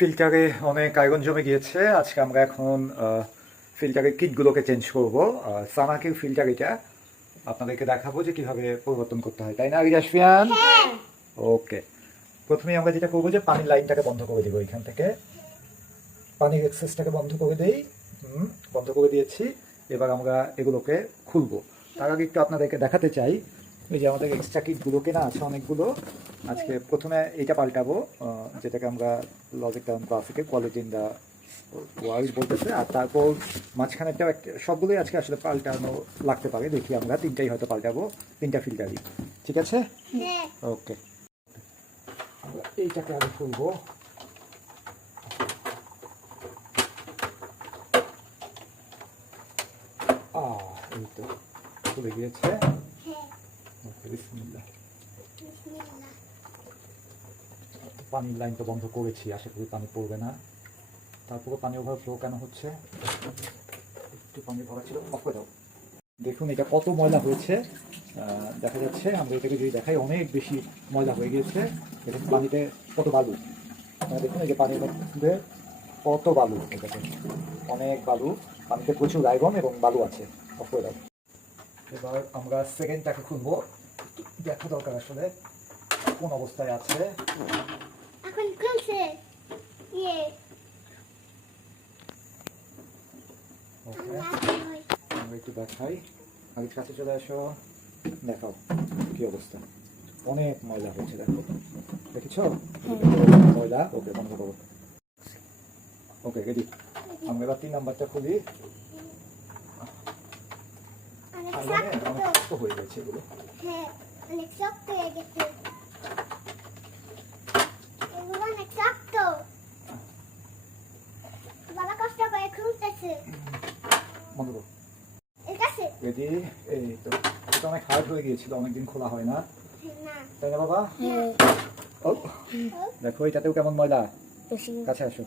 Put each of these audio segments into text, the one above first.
ফিল্টারে অনেক আয়রন জমে গিয়েছে। আজকে আমরা এখন ফিল্টারের কিটগুলোকে চেঞ্জ করব। সানাকের ফিল্টার এটা আপনাদেরকে দেখাবো যে কীভাবে পরিবর্তন করতে হয়। তাই না রিজাসফিয়ান ওকে। প্রথমে আমরা যেটা করব যে পানির লাইনটাকে বন্ধ করে দিব এখান থেকে। পানির এক্সেসটাকে বন্ধ করে দেই। হুম, বন্ধ করে দিয়েছি। এবার আমরা এগুলোকে খুলবো। তার আগে একটু আপনাদেরকে দেখাতে চাই ওই যে আমাদের এক্সট্রা কিটগুলো কেনা আছে অনেকগুলো আজকে প্রথমে এইটা পাল্টাবো যেটাকে আমরা লজিক টাউন ক্লাসিকে কোয়ালিটি ইন দ্য ওয়ার্ল্ড বলতেছে আর তারপর মাঝখানেরটাও একটা সবগুলোই আজকে আসলে পাল্টানো লাগতে পারে দেখি আমরা তিনটাই হয়তো পাল্টাবো তিনটা ফিল্টারই ঠিক আছে? হ্যাঁ। ওকে আমরা এইটাকে আগে খুলবো। এই তো খুলে গিয়েছে। হ্যাঁ বিসমিল্লাহ। পানির লাইন তো বন্ধ করেছি আশা করি পানি পড়বে না। তারপরে পানি ওভারফ্লো কেন হচ্ছে? একটু পানি ভরা ছিল অফ করে দাও। দেখুন এটা কত ময়লা হয়েছে। দেখা যাচ্ছে আমরা এটাকে যদি দেখাই অনেক বেশি ময়লা হয়ে গিয়েছে। এটা পানিতে কত বালু? দেখুন এই যে পানির মধ্যে কত বালু এটাতে অনেক বালু পানিতে প্রচুর আয়রন এবং বালু আছে। অফ করে দাও। এবার আমরা সেকেন্ডটাকে খুলবো। একটু দেখা দরকার আসলে কোন অবস্থায় আছে। এখন খুলছে। ইয়ে। ওকে আমরা হয় একটু দেখাই। আগে কাছে চলে আসো দেখাও কি অবস্থা। অনেক ময়লা হয়েছে দেখো। দেখেছ? ময়লা? ওকে বন্ধ করো। ওকে রেডি আমরা এবার তিন নাম্বারটা খুলি। শক্ত হয়ে গেছে এগুলো। হ্যাঁ অনেক শক্ত হয়ে গেছে। এগুলো অনেক শক্ত। বাবা কষ্ট করে খুলতেছে বন্ধ করো এটা এই তো এটা অনেক হার্ড হয়ে গিয়েছিল অনেকদিন খোলা হয় না। তাই না বাবা? হ্যাঁ। ও দেখো এটাতেও কেমন ময়লা? কাছে আসো।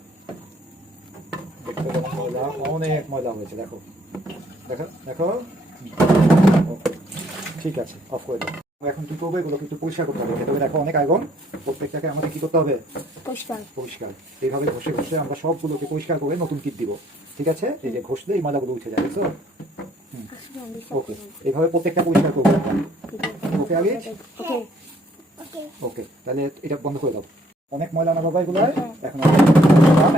দেখো ময়লা অনেক ময়লা হয়েছে দেখো। দেখো দেখো। ঠিক আছে অফ করে দাও এখন কি করব? এগুলো কিন্তু পরিষ্কার করতে হবে। এটা দেখো অনেক আয়রন প্রত্যেকটাকে আমাদের কি করতে হবে? পরিষ্কার। পরিষ্কার। এইভাবে ঘষে ঘষে আমরা সবগুলোকে পরিষ্কার করে নতুন কিট দিব। ঠিক আছে? এই যে ঘষলে এই ময়লাগুলো উঠে যায় বুঝছ ওকে এইভাবে প্রত্যেকটা পরিষ্কার করব ওকে আগে ওকে তাহলে এটা বন্ধ করে দাও। অনেক ময়লা না বাবা এগুলো। এখন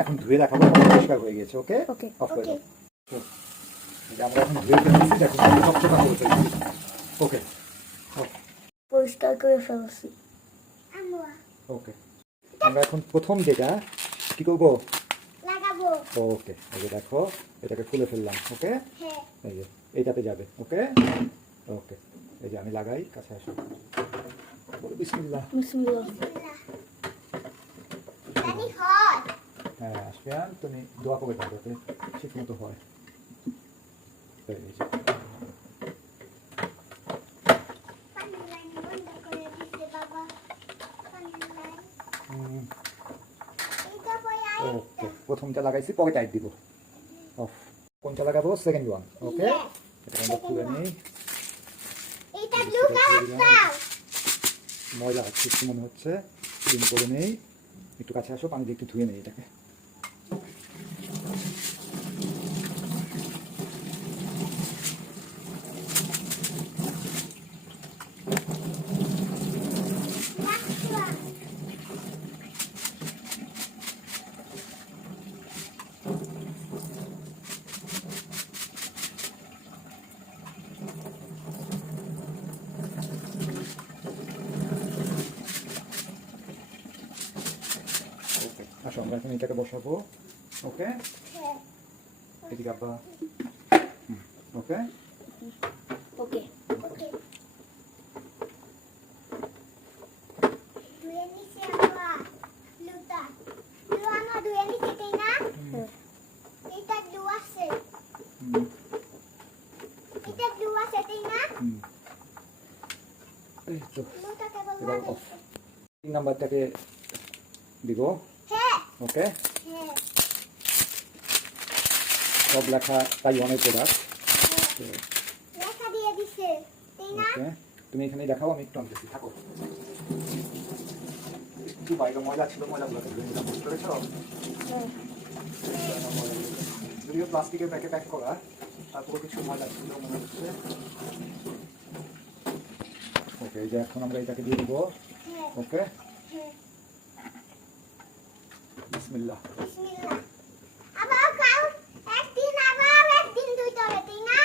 এখন ধুয়ে দেখাবো পরিষ্কার হয়ে গেছে ওকে ওকে অফ করে দাও। আমরা এখন চকচকা করে ওকে পরিষ্কার করে ফেলছি। আমরা ওকে আমরা এখন প্রথম যেটা কি করব? ওকে এই যে দেখো এটাকে খুলে ফেললাম ওকে হ্যাঁ। এই যে এইটাতে যাবে ওকে ওকে এই যে আমি লাগাই কাছে আসো। বিসমিল্লাহ। বিসমিল্লাহ। হয় হ্যাঁ। আসফিয়ান তুমি দোয়া করে দাও ঠিক মতো হয়। ওকে প্রথমটা লাগাইছি পরে টাইট দিব। অফ কোনটা লাগাবো? সেকেন্ড ওয়ান ওকে এটা খুলে নিই। ময়লা হচ্ছে মনে হচ্ছে। ক্লিন করে নেই। একটু কাছে আসো পানি দিয়ে একটু ধুয়ে নেই এটাকে। আমরা এখন এটাকে বসাবো ওকে হ্যাঁ এদিকে আব্বা ওকে ওকে ওকে ধুয়ে নিছি আমরা ব্লুটা ব্লু আমরা ধুয়ে নিছি তাই না এইটা ব্লু আছে এটা ব্লু আছে তাই না এই তো ব্লুটা কেবল এবার লাগাইছি। অফ তিন নাম্বারটাকে দিব হ্যাঁ ওকে? হ্যাঁ সব লেখা তাই অনেক প্রোডাক্ট হ্যাঁ ওকে তুমি এখানে দেখাও আমি একটু আনতেছি থাকো। একটু বাইরে ময়লা ছিল যদিও প্লাস্টিকের প্যাকে প্যাক করা তারপরে কিছু ময়লা ছিল মনে হচ্ছে। ওকে এই যে এখন আমরা এটাকে দিয়ে দেবো। হ্যাঁ। ওকে হ্যাঁ বিসমিল্লাহ বিসমিল্লাহ আবার কাল একদিন আবার একদিন ধুইতে হবে তাই না?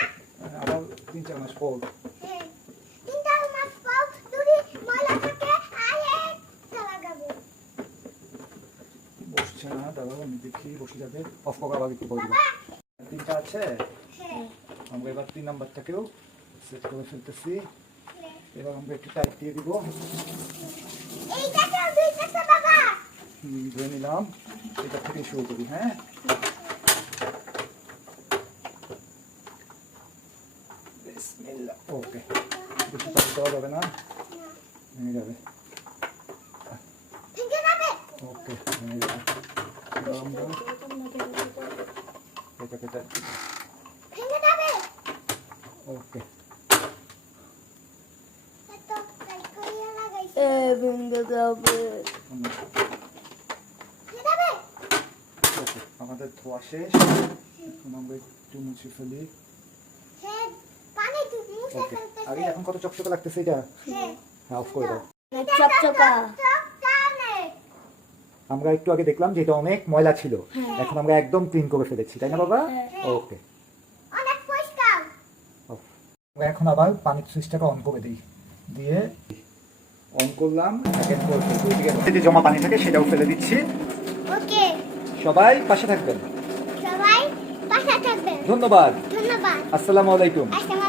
আবার তিন চার মাস পর হ্যাঁ বসছে না দাদা আমি দেখি বসে যাবে। অফ করা আবার একটু করে তিনটা আছে? হ্যাঁ। আমরা এবার তিন নাম্বারটাকেও সেট করে ফেলতেছি। হ্যাঁ। এবার আমরা একটু টাইট দিয়ে দিব। বাবা। হুম, ধুয়ে নিলাম এটা থেকে শুরু করি হ্যাঁ বিসমিল্লাহ ওকে বেশি টাইট দেওয়া যাবে না ভেঙে যাবে ভেঙে যাবে ওকে ভেঙে যাবে এবার আমরা এটাকে টাইট দিই। ভেঙে যাবে ওকে এত টাইট করিয়ে লাগাইছে Even the double. হুম, ভেঙে যাবে ওকে আমাদের ধোয়া শেষ। এখন আমরা একটু মুছে ফেলি। হ্যাঁ আগে এখন কত চকচকে লাগতেছে এটা? হ্যাঁ। হ্যাঁ অফ করে দাও। chopa. আমরা একটু আগে দেখলাম যে এটা অনেক ময়লা ছিল। এখন আমরা একদম ক্লিন করে ফেলেছি। তাই না বাবা? হ্যাঁ। ওকে। অনেক আমরা এখন আবার পানির সুইচটাকে অন করে দিই। দিয়ে অন করলাম জমা পানি থাকে সেটাও ফেলে দিচ্ছি। ওকে। সবাই পাশে থাকবেন। সবাই পাশে থাকবেন। ধন্যবাদ। ধন্যবাদ। আসসালামু আলাইকুম। আসসালামু